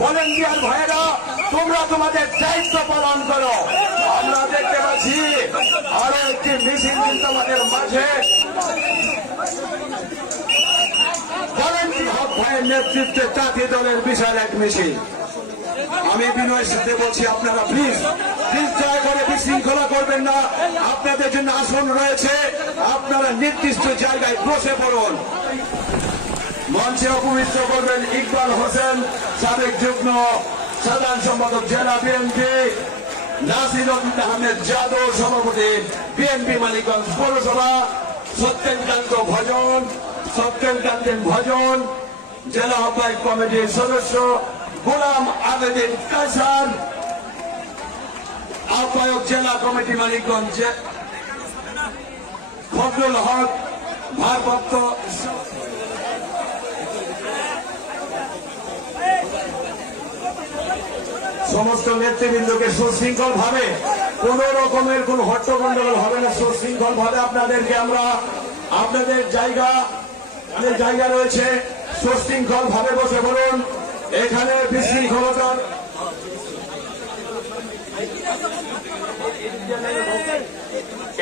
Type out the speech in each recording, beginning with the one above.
Volunteer ভাইয়েরা, তোমরা তোমাদের দায়িত্ব পালন করো। আমরা দেখতে পাচ্ছি আরো একটি মিছিল কিন্তু আমাদের মাঝে ভলেন্টিয়ার ভাইয়ের নেতৃত্বে জাতীয় দলের বিশাল এক মিছিল। আমি বিনয়ের সাথে বলছি, আপনারা প্লিজ দয়া করে বিশৃঙ্খলা করবেন না। আপনাদের জন্য আসন রয়েছে, আপনারা নির্দিষ্ট জায়গায় বসে পড়ুন। মঞ্চে উপবিষ্ট করবেন ইকবাল হোসেন, সাবেক যুগ্ম সাধারণ সম্পাদক জেলা বিএনপি, নাসির আহমেদ যাদব সভাপতি বিএনপি মানিকগঞ্জ পৌরসভা, সত্যেন ভজন জেলা আহ্বায়ক কমিটির সদস্য গোলাম আবেদিন কাসার, আহ্বায়ক জেলা কমিটি মানিকগঞ্জ ফজলুল হক, ভারপ্রাপ্ত সমস্ত নেতৃবৃন্দকে সুশৃঙ্খল ভাবে, কোন রকমের কোন হট্টগন্ডগোল হবে না। সুশৃঙ্খল ভাবে আপনাদেরকে আমরা আপনাদের জায়গা রয়েছে, সুশৃঙ্খল ভাবে বসে বলুন। এখানে বিশৃঙ্খলতার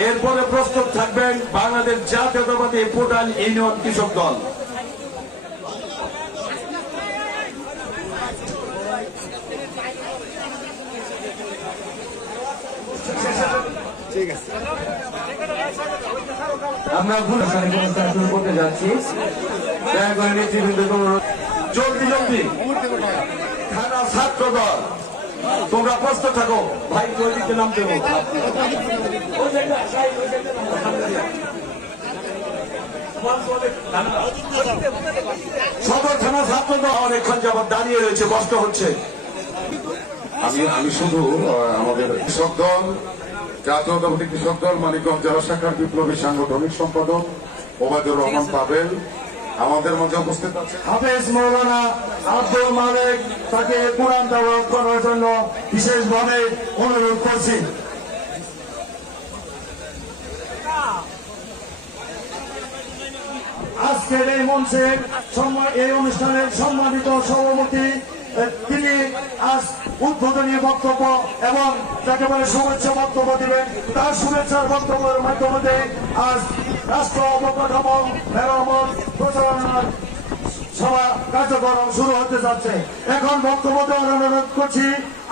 এরপরে প্রস্তুত থাকবেন বাংলাদেশ জাতীয়তাবাদী ভুটান ইউনিয়ন কৃষক দল। আমরা শুরু করতে যাচ্ছি। জলদি থানা ছাত্র দল, তোমরা প্রস্তুত থাকো। ভাই তৈরিতে নামতে সদর থানা ছাত্র দল অনেকক্ষণ যাবৎ দাঁড়িয়ে রয়েছে, কষ্ট হচ্ছে। আমি শুধু আমাদের কৃষক দল, জাতীয়তাবাদী কৃষক দল মানিকগঞ্জ জেলা শাখার বিপ্লবী সাংগঠনিক সম্পাদক ওবায়দুর রহমান পাবেল আমাদের মধ্যে উপস্থিত আছে। হাফেজ মৌলানা আব্দুল মালিক, তাকে কোরআন তেলাওয়াত করার জন্য বিশেষভাবে অনুরোধ করছি। আজকের এই মঞ্চের এই অনুষ্ঠানের সম্মানিত সভাপতি, তিনি আজ উদ্বোধনী বক্তব্য এবং যাকে বলে শুভেচ্ছা বক্তব্য দিবেন। তার শুভেচ্ছার বক্তব্যের মাধ্যমে আজ রাষ্ট্র অবকাঠামো মেরামত প্রচারণার সভা কার্যক্রম শুরু হতে যাচ্ছে। এখন বক্তব্য দেওয়ার অনুরোধ করছি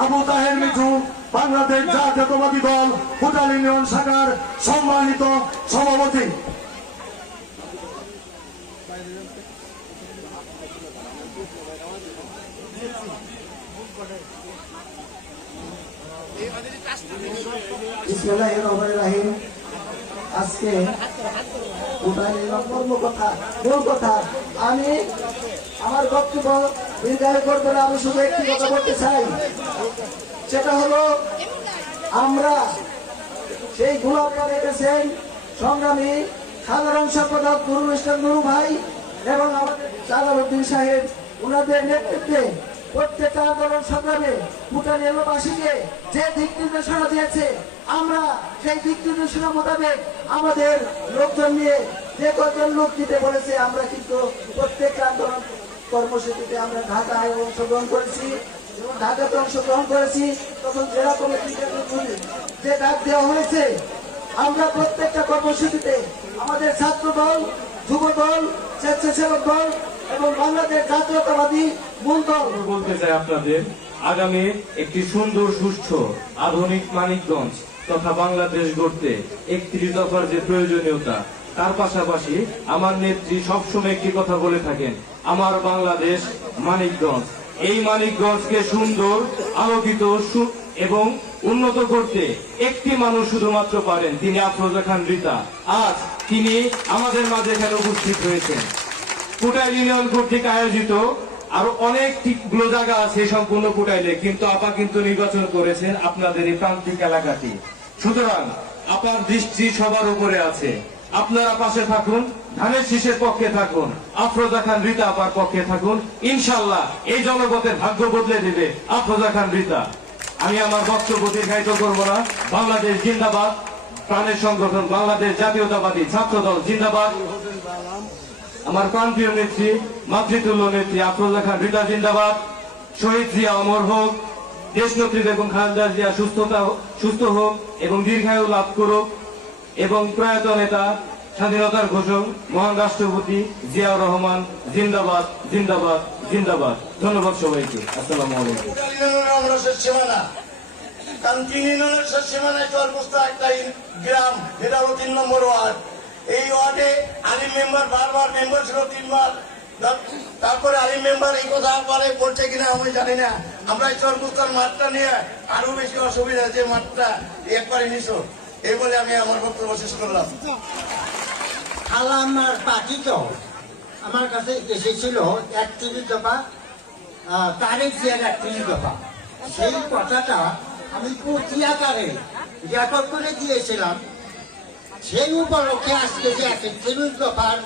আবু তাহের মিঠু, বাংলাদেশ জাতীয়তাবাদী দল ভুটান ইউনিয়ন শাখার সম্মানিত সভাপতি। আজকে মূল কথা আমি আমার বক্তব্য দীর্ঘায়ু করবো না। আমি শুধু একটি কথা বলতে চাই, সেটা হলো আমরা সেই গোলাপরা দেখেছেন সংগ্রামী সাধারণ সম্পাদক নুরুল ইসলাম নুরু ভাই এবং আমাদের জালালউদ্দিন সাহেব, ওনাদের নেতৃত্বে প্রত্যেকটা আন্দোলন সংগ্রামে ভুটান এলাকাবাসীকে যে দিক নির্দেশনা দিয়েছে, আমরা সেই দিক নির্দেশনা মোতাবেক আমাদের লোকজন নিয়ে যে কজন লোক দিতে বলেছে, আমরা কিন্তু প্রত্যেকটা আন্দোলন কর্মসূচিতে আমরা ঢাকায় অংশগ্রহণ করেছি এবং ঢাকাতে অংশগ্রহণ করেছি। তখন জেলা কমিটিতে যে ডাক দেওয়া হয়েছে, আমরা প্রত্যেকটা কর্মসূচিতে আমাদের ছাত্র দল, যুব দল, স্বেচ্ছাসেবক দল এবং বাংলাদেশ জাতীয়তাবাদী মূল দল বলতে চাই আপনাদের, আগামী একটি সুন্দর সুস্থ আধুনিক মানিকগঞ্জ তথা বাংলাদেশ গড়তে 31 দফার যে প্রয়োজনীয়তা, তার পাশাপাশি আমার নেত্রী সবসময় একটি কথা বলে থাকেন, আমার বাংলাদেশ মানিকগঞ্জ। এই মানিকগঞ্জকে সুন্দর, আলোকিত, এবং উন্নত করতে একটি মানুষ শুধুমাত্র পারেন, তিনি আফরোজা খান রিতা। আজ তিনি আমাদের মাঝে এখানে উপস্থিত হয়েছেন। কুটাইল ইউনিয়ন কর্তৃক আয়োজিত আরো অনেকগুলো জায়গা আছে সম্পূর্ণ কুটাইলে, কিন্তু আপা কিন্তু নির্বাচন করেছেন আপনাদের এই প্রান্তিক এলাকাটি। সুতরাং আপার দৃষ্টি সবার উপরে আছে, আপনারা পাশে থাকুন, ধানের শীষের পক্ষে থাকুন, আফরোজা খান রিতা আপার পক্ষে থাকুন। ইনশাল্লাহ এই জনপথের ভাগ্য বদলে দিবে আফরোজা খান রিতা। আমি আমার বক্তব্য দীর্ঘায়িত করব না। বাংলাদেশ জিন্দাবাদ, প্রাণের সংগঠন বাংলাদেশ জাতীয়তাবাদী ছাত্র দল জিন্দাবাদ। আমার প্রান্তীয় নেত্রী, মাতৃতুল্য নেত্রী আফরোজা খান রিতা জিন্দাবাদ। শহীদ জিয়া অমর হোক, দেশ নেত্রী বেগম খালেদা জিয়া সুস্থ হোক এবং দীর্ঘায়ু লাভ করুক, এবং প্রয়াত নেতা স্বাধীনতার ঘোষক মহান রাষ্ট্রপতি জিয়াউর রহমান জিন্দাবাদ জিন্দাবাদ জিন্দাবাদ। ধন্যবাদ সবাইকে। আসসালামু আলাইকুম। আমরা শেষ সীমানা, কারণ 3 ইউনিয়নের শেষ সীমানায় চরগুস্তা একটা গ্রাম, এটা হলো 3 নম্বর ওয়ার্ড। এই ওয়ার্ডে আলিম মেম্বার বারবার মেম্বার ছিল 3 বার। তারপরে আলিম মেম্বার এই কথা বলে বলছে কিনা আমি জানি না। আমরা এই চরগুস্তার মাঠটা নিয়ে আরো বেশি অসুবিধা, যে মাঠটা একবারে নিছো। এই বলে আমি আমার বক্তব্য শেষ করলাম। আমার পার্টি তো আমার কাছে এসেছিল 31 দফা, তারেক জিয়ার 31 দফা। সেই কথাটা আমি প্রতি আকারে রেকর্ড করে দিয়েছিলাম। সেই উপলক্ষে আজকে যে 31 দফার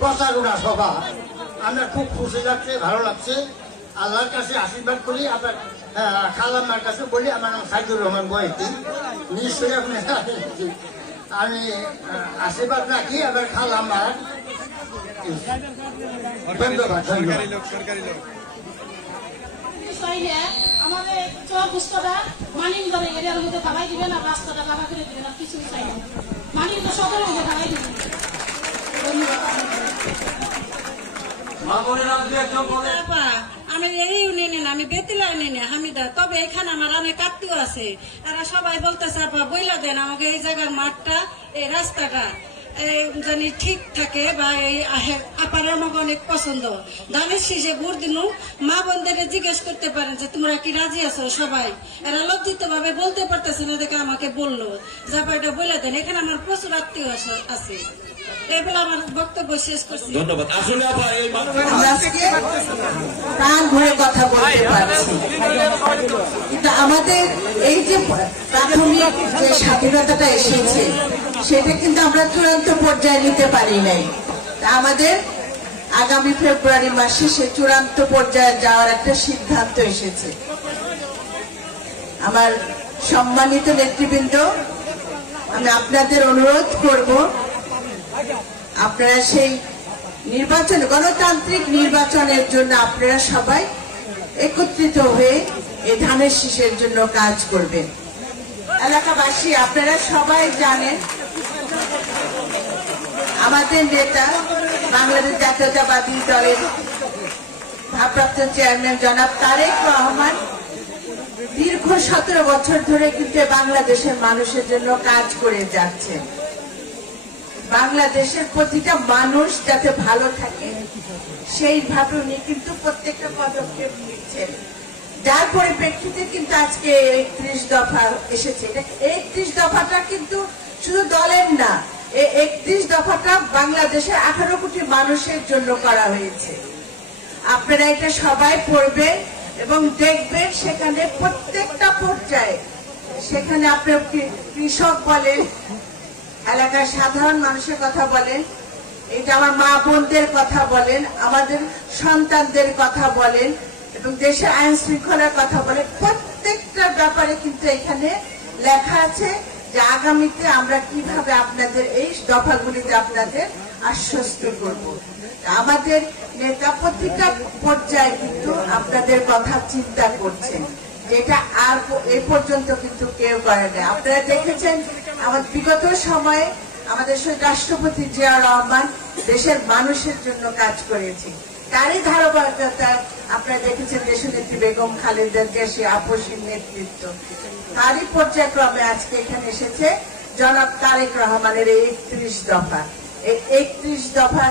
প্রচারণা সভা, আমার খুব খুশি লাগছে, ভালো লাগছে। আল্লাহর কাছে আশীর্বাদ করি, আপনার খালাম্মার কাছে বলি, আমার নাম সাইদুর রহমান বয়েতি, নিশ্চয়ই আপনি আমি আশীর্বাদ রাখি। আবার খালাম্মার ধন্যবাদ। আমাদের চরগুস্তাটা মানিক ধরে এরিয়ার মধ্যে ঢালাই দিবেন, আর রাস্তাটা ঢাকা করে দিবেন, আর কিছু চাই না। মানিক তো সদরের মধ্যে ঢালাই দিবেন। আমি এই ইউনিয়নে না, আমি বেতিলা ইউনিয়নে হামিদা। তবে এখানে আমার অনেক আত্মীয় আছে, তারা সবাই বলতেছে আপা বইলা দেন আমাকে এই জায়গার মাঠটা, এই রাস্তাটা জানি ঠিক থাকে, বা এই আপার আমাকে অনেক পছন্দ। ধানের শীষে ভোট দিনু মা বোনদের জিজ্ঞেস করতে পারেন যে তোমরা কি রাজি আছো সবাই। এরা লজ্জিত ভাবে বলতে পারতেছে না দেখে আমাকে বললো যে আপা এটা বইলা দেন। এখানে আমার প্রচুর আত্মীয় আছে। এগুলো আমার বক্তব্য শেষ করছি। ধন্যবাদ। আসলে আপা এই প্রাণ ভরে কথা বলতে পারছি, কিন্তু আমাদের এই যে প্রাথমিক যে স্বাধীনতাটা এসেছে সেটা কিন্তু আমরা চূড়ান্ত পর্যায়ে নিতে পারি নাই। আমাদের আগামী ফেব্রুয়ারি মাসে সে চূড়ান্ত পর্যায়ে যাওয়ার একটা সিদ্ধান্ত এসেছে। আমার সম্মানিত নেতৃবৃন্দ, আমি আপনাদের অনুরোধ করব, আপনারা সেই নির্বাচন, গণতান্ত্রিক নির্বাচনের জন্য আপনারা সবাই একত্রিত হয়ে এই ধানের শীষের জন্য কাজ করবেন। এলাকাবাসী, আপনারা সবাই জানেন আমাদের নেতা বাংলাদেশ জাতীয়তাবাদী দলের ভারপ্রাপ্ত চেয়ারম্যান জনাব তারেক রহমান দীর্ঘ 17 বছর ধরে কিন্তু বাংলাদেশের মানুষের জন্য কাজ করে যাচ্ছে। বাংলাদেশের প্রতিটা মানুষ যাতে ভালো থাকে সেইভাবে উনি কিন্তু প্রত্যেকটা পদক্ষেপ নিচ্ছেন, যার পরিপ্রেক্ষিতে কিন্তু আজকে 31 দফা এসেছে। 31 দফাটা কিন্তু শুধু দলের না, এই 31 দফাটা বাংলাদেশের 18 কোটি মানুষের জন্য করা হয়েছে। আপনারা এটা সবাই পড়বেন এবং দেখবেন, সেখানে প্রত্যেকটা পর্যায়ে, সেখানে আপনার কৃষক বলেন, এলাকার সাধারণ মানুষের কথা বলেন, এটা আমার মা বোনদের কথা বলেন, আমাদের সন্তানদের কথা বলেন, এবং দেশের আইন শৃঙ্খলার কথা বলেন, প্রত্যেকটা ব্যাপারে কিন্তু এখানে লেখা আছে যে আগামীতে আমরা কিভাবে আপনাদের এই দফাগুলিতে আপনাদের আশ্বস্ত করব। আমাদের নেতা প্রতিটা পর্যায়ে কিন্তু আপনাদের কথা চিন্তা করছেন, যেটা আর এ পর্যন্ত কিন্তু কেউ করে না। আপনারা দেখেছেন আমাদের বিগত সময়ে আমাদের রাষ্ট্রপতি জিয়াউর রহমান দেশের মানুষের জন্য কাজ করেছে, তারই ধারাবাহিকতায় আপনারা দেখেছেন দেশনেত্রী বেগম খালেদা জিয়া সে আপসীর নেতৃত্ব, তারই পর্যায়ক্রমে আজকে এখানে এসেছে জনাব তারেক রহমানের এই 31 দফা। এই 31 দফা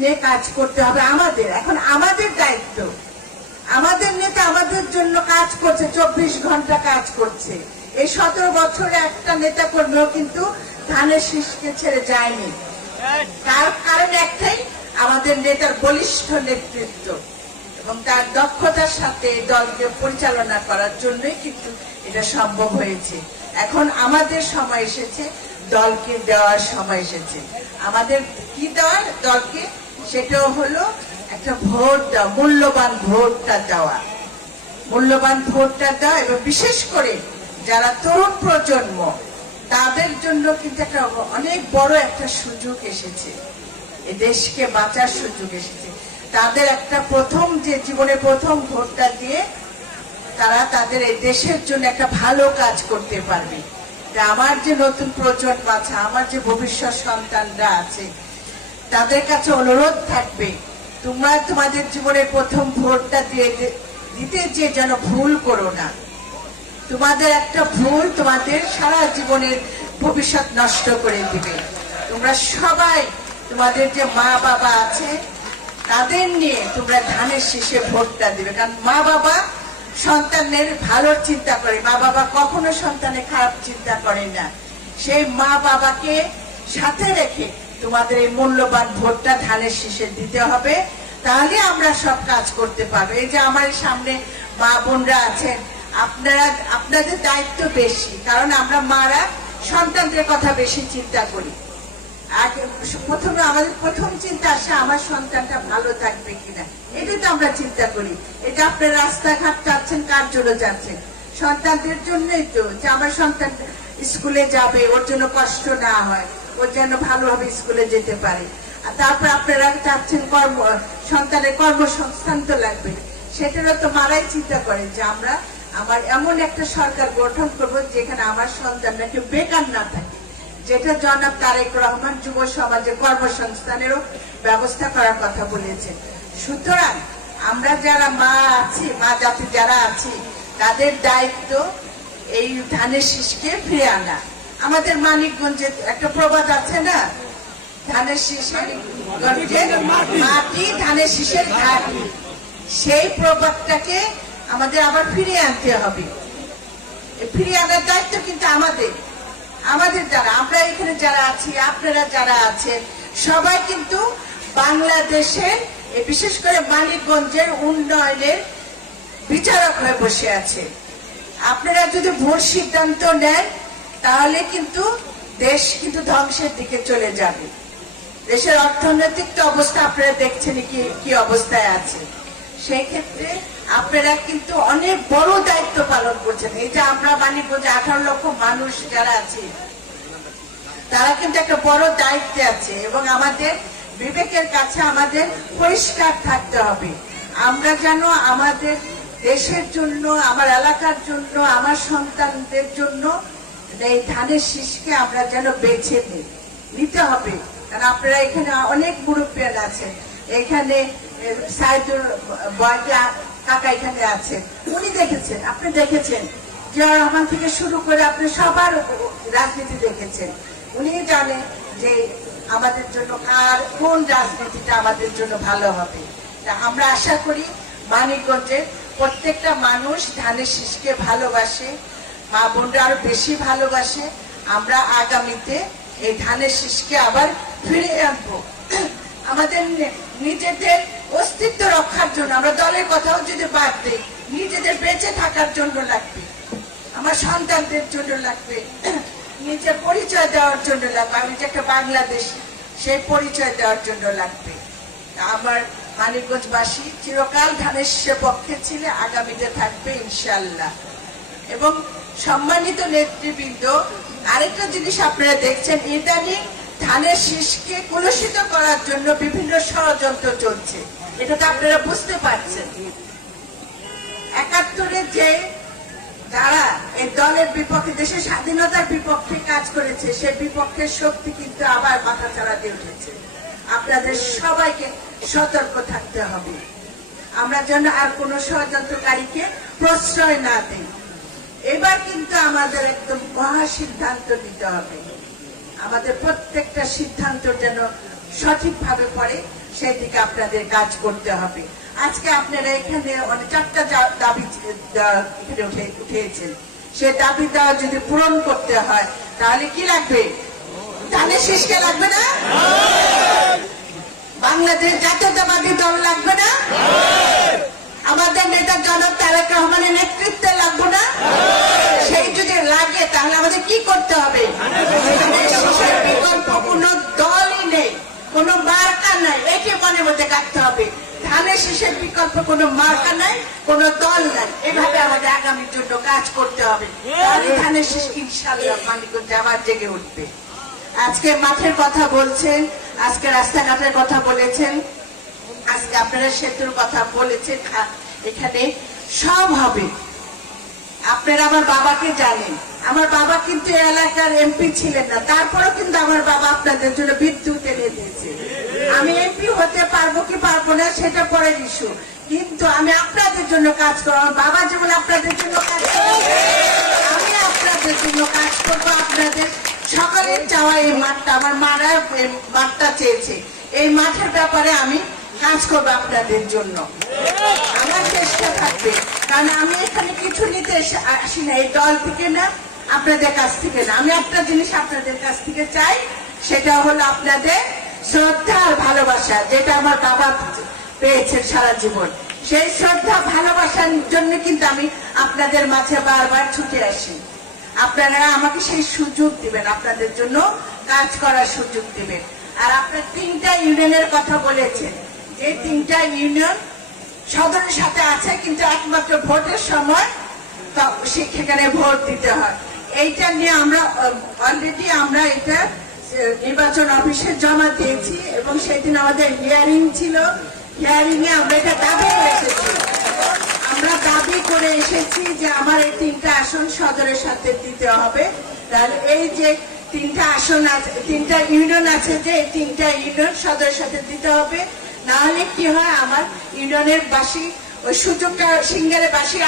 নিয়ে কাজ করতে হবে আমাদের। এখন আমাদের দায়িত্ব, আমাদের নেতা আমাদের জন্য কাজ করছে, 24 ঘন্টা কাজ করছে। এই 17 বছরে একটা নেতা কর্মীও কিন্তু ধানের শীষকে ছেড়ে যায়নি। তার কারণ একটাই, আমাদের নেতার বলিষ্ঠ নেতৃত্ব এবং তার দক্ষতার সাথে দলকে পরিচালনা করার জন্যই কিন্তু এটা সম্ভব হয়েছে। এখন আমাদের সময় এসেছে, দলকে দেওয়ার সময় এসেছে। আমাদের কি দেওয়ার দলকে, সেটাও হলো একটা ভোট দেওয়া, মূল্যবান ভোটটা দেওয়া, মূল্যবান ভোটটা দেওয়া। এবং বিশেষ করে যারা তরুণ প্রজন্ম, তাদের জন্য কিন্তু একটা অনেক বড় একটা সুযোগ এসেছে, এই দেশকে বাঁচার সুযোগ এসেছে। তাদের একটা প্রথম যে জীবনে প্রথম ভোটটা দিয়ে তারা তাদের এই দেশের জন্য একটা ভালো কাজ করতে পারবে। আমার যে নতুন প্রজন্ম আছে, আমার যে ভবিষ্যৎ সন্তানরা আছে, তাদের কাছে অনুরোধ থাকবে, তোমরা তোমাদের জীবনের প্রথম ভোটটা দিতে যে যেন ভুল করো না। তোমাদের একটা ভুল তোমাদের সারা জীবনের ভবিষ্যৎ নষ্ট করে দিবে। তোমরা সবাই তোমাদের যে মা বাবা আছে তাদের নিয়ে তোমরা ধানের শীষে ভোটটা দিবে, কারণ মা বাবা সন্তানের ভালো চিন্তা করে, মা বাবা কখনো সন্তানের খারাপ চিন্তা করে না। সেই মা বাবাকে সাথে রেখে তোমাদের এই মূল্যবান ভোটটা ধানের শীষে দিতে হবে, তাহলে আমরা সব কাজ করতে পারবো। এই যে আমার সামনে মা বোনরা আছেন, আপনাদের দায়িত্ব বেশি, কারণ আমরা মারা সন্তানদের কথা বেশি চিন্তা করি। প্রথমে আমাদের প্রথম চিন্তা আসে আমার সন্তানটা ভালো থাকবে কিনা, এটা তো আমরা চিন্তা করি। এটা আপনার রাস্তাঘাট যাচ্ছেন, কার জন্য যাচ্ছেন? সন্তানদের জন্যই তো, যে আমার সন্তান স্কুলে যাবে, ওর জন্য কষ্ট না হয়, ওর জন্য ভালোভাবে স্কুলে যেতে পারে। আর তারপর আপনারা চাচ্ছেন সন্তানের কর্মসংস্থান তো লাগবে, সেটারও তো মারাই চিন্তা করেন যে আমার এমন একটা সরকার গঠন করবো যেখানে আমার সন্তানরা কেউ বেকার না থাকে, যেটা জনাব তারেক রহমান যুব সমাজের কর্মসংস্থানেরও ব্যবস্থা করার কথা বলেছেন। সুতরাং আমরা যারা মা আছি, মা জাতি যারা আছি, তাদের দায়িত্ব এই ধানের শীষকে ফিরে আনা। আমাদের মানিকগঞ্জে একটা প্রবাদ আছে না, ধানের শীষের মাটি ধানের শীষের ঘাটি, সেই প্রবাদটাকে আমাদের আবার ফিরিয়ে আনতে হবে। ফিরিয়ে আনার দায়িত্ব কিন্তু আমাদের যারা আমরা এখানে যারা আছি, আপনারা যারা আছেন, সবাই কিন্তু বাংলাদেশের বিশেষ করে মানিকগঞ্জের উন্নয়নের বিচারক হয়ে বসে আছে। আপনারা যদি ভুল সিদ্ধান্ত নেন তাহলে কিন্তু দেশ কিন্তু ধ্বংসের দিকে চলে যাবে। দেশের অর্থনৈতিক তো অবস্থা আপনারা দেখছেন কি অবস্থায় আছে। সেই ক্ষেত্রে আপনারা কিন্তু অনেক বড় দায়িত্ব পালন করছেন। এই যে আমরা মানিকগঞ্জে 18 লক্ষ মানুষ যারা আছে, তারা কিন্তু একটা বড় দায়িত্বে আছে এবং আমাদের বিবেকের কাছে আমাদের পরিষ্কার থাকতে হবে। আমরা যেন আমাদের দেশের জন্য, আমার এলাকার জন্য, আমার সন্তানদের জন্য এই ধানের শীষকে আমরা যেন বেছে নিতে হবে। কারণ আপনারা এখানে অনেক মুরব্বিয়ান আছেন, এখানে সাইদুর বয়টা কাকা এখানে আছেন, উনি দেখেছেন, আপনি দেখেছেন, জিয়া রহমান থেকে শুরু করে আপনি সবার রাজনীতি দেখেছেন। উনি জানেন যে আমাদের জন্য কোন রাজনীতিটা আমাদের জন্য ভালো হবে। আমরা আশা করি মানিকগঞ্জের প্রত্যেকটা মানুষ ধানের শীষকে ভালোবাসে, মা বোনরা আরো বেশি ভালোবাসে। আমরা আগামীতে এই ধানের শীষকে আবার ফিরে আনবো। আমাদের নিজেদের অস্তিত্ব রক্ষার জন্য, আমরা দলের কথাও যদি বাদ দিই, নিজেদের বেঁচে থাকার জন্য লাগবে, আমার সন্তানদের জন্য লাগবে, নিজের পরিচয় দেওয়ার জন্য লাগবে, আমি যে একটা বাংলাদেশী সেই পরিচয় দেওয়ার জন্য লাগবে। আমার মানিকগঞ্জবাসী চিরকাল ধানের শীষের পক্ষে ছিল, আগামীতে থাকবে ইনশাল্লাহ। এবং সম্মানিত নেতৃবৃন্দ, আরেকটা জিনিস আপনারা দেখছেন, ইদানিং ধানের শীষকে কলুষিত করার জন্য বিভিন্ন ষড়যন্ত্র চলছে, এটা তো আপনারা বুঝতে পারছেন। 71-এ যে যারা এই দলের বিপক্ষে, দেশের স্বাধীনতার বিপক্ষে কাজ করেছে, সে বিপক্ষের শক্তি কিন্তু আবার মাথা চাড়াতে উঠেছে। আপনাদের সবাইকে সতর্ক থাকতে হবে, আমরা যেন আর কোন ষড়যন্ত্রকারীকে প্রশ্রয় না দিই। এবার কিন্তু আমাদের একদম মহা সিদ্ধান্ত নিতে হবে, আমাদের প্রত্যেকটা সিদ্ধান্ত যেন সঠিকভাবে পড়ে, সেই দিকে আপনাদের কাজ করতে হবে। আজকে আপনারা এখানে অনেক 4টা দাবি এখানে উঠেছেন। সে দাবিটা যদি পূরণ করতে হয় তাহলে কি লাগবে? ধানের শীষকে লাগবে না? বাংলাদেশ জাতীয়তাবাদী দল লাগবে না? আমাদের নেতা জনাব তারেক রহমানের নেতৃত্বে লাগবে না? সেই যদি লাগে তাহলে আমাদের কি করতে হবে? বিকল্প কোনো দলই নেই, কোনো মার্কা নাই, এটি মনের মধ্যে রাখতে হবে। ধানের শীষের বিকল্প কোনো মার্কা নাই, কোনো দল নাই। এভাবে আমাদের আগামীর জন্য কাজ করতে হবে, তাহলে ধানের শীষ ইনশাআল্লাহ মানিকগঞ্জে আবার জেগে উঠবে। আজকে মাঠের কথা বলছেন, আজকে রাস্তাঘাটের কথা বলেছেন, আজকে আপনারা সেতুর কথা বলেছেন। এখানে সব হবে। আপনারা আমার বাবাকে জানেন, আমার বাবা কিন্তু এলাকার এমপি ছিলেন না, তারপরেও কিন্তু আমার বাবা আপনাদের জন্য বিদ্যুৎ এনে দিয়েছে। আমি এমপি হতে পারবো কি পারবো না সেটা পরের ইস্যু, কিন্তু আমি আপনাদের জন্য কাজ করবো। আমার বাবা যেমন আপনাদের জন্য কাজ করবে, আমি আপনাদের জন্য কাজ করবো। আপনাদের সকলের চাওয়া এই মাঠটা, আমার মারা মাঠটা চেয়েছে, এই মাঠের ব্যাপারে আমি কাজ করবো আপনাদের জন্য। আমার চেষ্টা থাকবে, কারণ আমি এখানে কিছু নিতে আসি না, এই দল থেকে না, আপনাদের কাছ থেকে না। আমি একটা জিনিস আপনাদের কাছ থেকে চাই, সেটা হলো আপনাদের শ্রদ্ধা আর ভালোবাসা, যেটা আমার বাবা পেয়েছেন সারা জীবন। সেই শ্রদ্ধা ভালোবাসার জন্য কিন্তু আমি আপনাদের মাঝে বারবার ছুটে আসি। আপনারা আমাকে সেই সুযোগ দিবেন, আপনাদের জন্য কাজ করার সুযোগ দিবেন। আর আপনার 3টা ইউনিয়নের কথা বলেছেন, যে 3টা ইউনিয়ন সদরের সাথে আছে, কিন্তু একমাত্র ভোটের সময় সেখানে ভোট দিতে হয়। এইটা নিয়ে আমরা অলরেডি আমরা এটা নির্বাচন অফিসে জমা দিয়েছি, এবং সেদিন আমাদের হিয়ারিং ছিল। হিয়ারিং এ আমরা এটা দাবি করেছি, আমরা দাবি করে এসেছি যে আমার এই 3টা আসন সদরের সাথে দিতে হবে। তাহলে এই যে 3টা আসন আছে, 3টা ইউনিয়ন আছে, যে এই 3টা ইউনিয়ন সদরের সাথে দিতে হবে। না হলে কি হয়, আমার ইউনিয়নের বাসী ওই সুযোগটা, সিঙ্গারের বাসী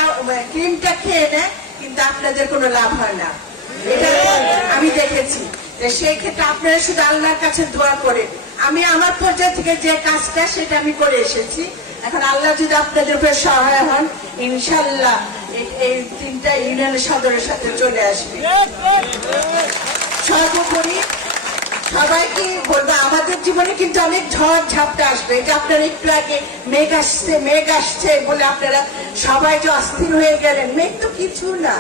ক্রিমটা খেয়ে নেয়, কিন্তু আপনাদের কোনো লাভ হয় না, এটা আমি দেখেছি। সেই ক্ষেত্রে আপনারা শুধু আল্লাহর কাছে দোয়া করে, আমি আমার পর্যায় থেকে যে কাজটা সেটা আমি করে এসেছি। এখন আল্লাহ যদি আপনাদের উপরে সহায় হন, ইনশাল্লাহ এই 3টা ইউনিয়নের সদরের সাথে চলে আসবে। সর্বোপরি সবাইকে বলবো, আমাদের জীবনে কিন্তু অনেক ঝড় ঝাপটা আসবে। এটা আপনারা একটু আগে মেঘ আসছে বলে আপনারা সবাই যে অস্থির হয়ে গেলেন, মেঘ তো কিছু না,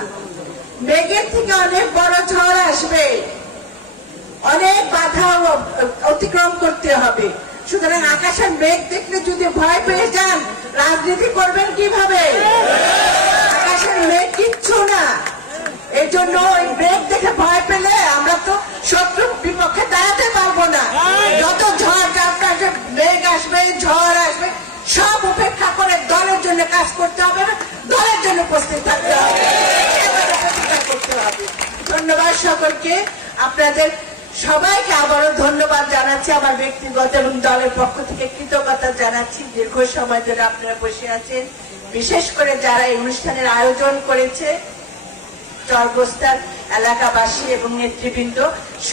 মেঘের থেকে অনেক বড় ঝড় আসবে, অনেক বাধা অতিক্রম করতে হবে। সুতরাং আকাশের মেঘ দেখলে যদি ভয় পেয়ে যান, রাজনীতি করবেন কিভাবে? আকাশের মেঘ কিচ্ছু না। এই জন্য ওই মেঘ দেখে ভয় পেলে আমরা তো শত্রুর বিপক্ষে দাঁড়াতে পারবো না। যত ঝড় ঝাপটা আসবে, মেঘ আসবে, ঝড় আসবে, সব উপেক্ষা করে দলের জন্য কাজ করতে হবে, দলের জন্য প্রস্তুত থাকতে হবে, করতে হবে। ধন্যবাদ সকলকে, আপনাদের সবাইকে আবারও ধন্যবাদ জানাচ্ছি। আমার ব্যক্তিগত এবং দলের পক্ষ থেকে কৃতজ্ঞতা জানাচ্ছি। দীর্ঘ সময় ধরে আপনারা বসে আছেন, বিশেষ করে যারা এই অনুষ্ঠানের আয়োজন করেছে, চরবস্তার এলাকাবাসী এবং নেতৃবৃন্দ,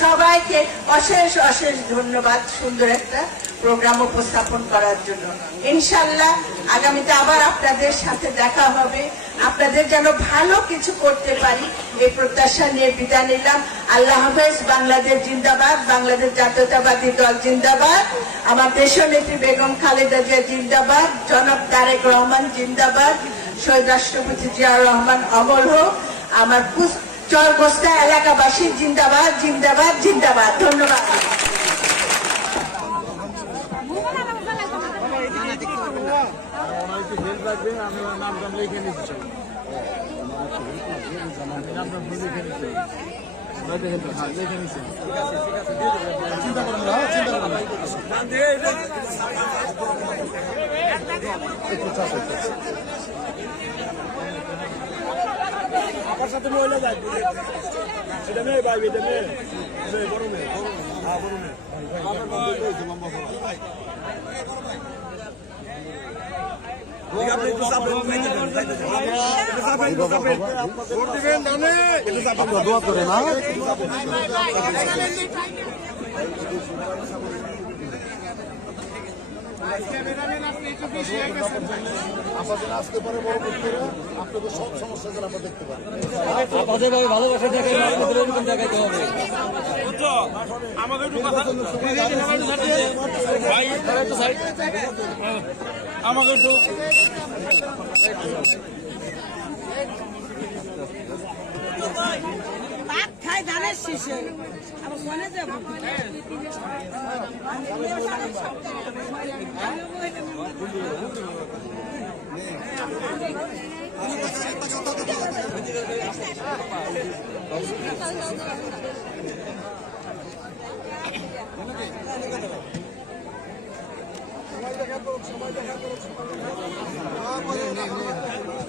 সবাইকে অশেষ অশেষ ধন্যবাদ সুন্দর একটা প্রোগ্রাম উপস্থাপন করার জন্য। ইনশাল্লাহ আগামীতে আবার আপনাদের সাথে দেখা হবে, আপনাদের যেন ভালো কিছু করতে পারি এই প্রত্যাশা নিয়ে বিদায় নিলাম। আল্লাহ হাফেজ। বাংলাদেশ জিন্দাবাদ, বাংলাদেশ জাতীয়তাবাদী দল জিন্দাবাদ, আমার দেশনেত্রী বেগম খালেদা জিয়া জিন্দাবাদ, জনাব তারেক রহমান জিন্দাবাদ, শহীদ রাষ্ট্রপতি জিয়াউর রহমান অমর হোক, আমার চরবস্তা এলাকাবাসী জিন্দাবাদ, জিন্দাবাদ, জিন্দাবাদ। ধন্যবাদ। আমার সাথে মহিলা যায়, এটা মেয়ে ভাই, এটা মেয়ে, বড় মেয়ে, হ্যাঁ বড় মেয়ে, দোয়া করে না। আমাদের আসতে পারে পরবর্তীতে আপনাদের সব সমস্যা যেন আমরা দেখতে পাই। ভালোবাসা দেখে এরকম দেখাইতে হবে। আমাকে একটু কথা আমাকে একটু ভাত খাই ধানের শীষে আবার মনে যাবো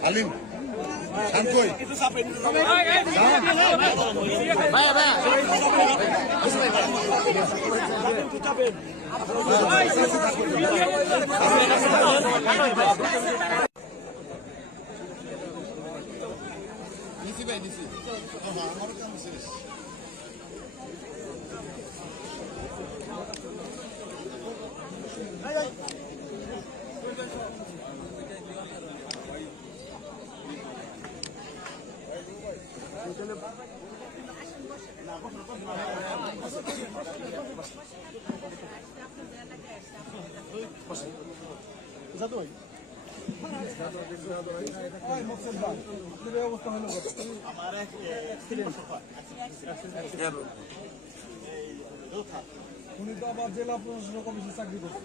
আলিম শান্তই উনি তো আবার জেলা প্রশাসন কমিশনে চাকরি করছেন।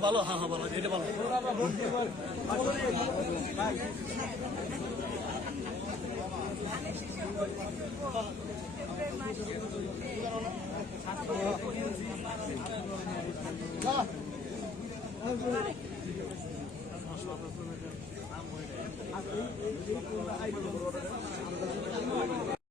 ভালো, হ্যাঁ হ্যাঁ ভালো, এটা ভালো।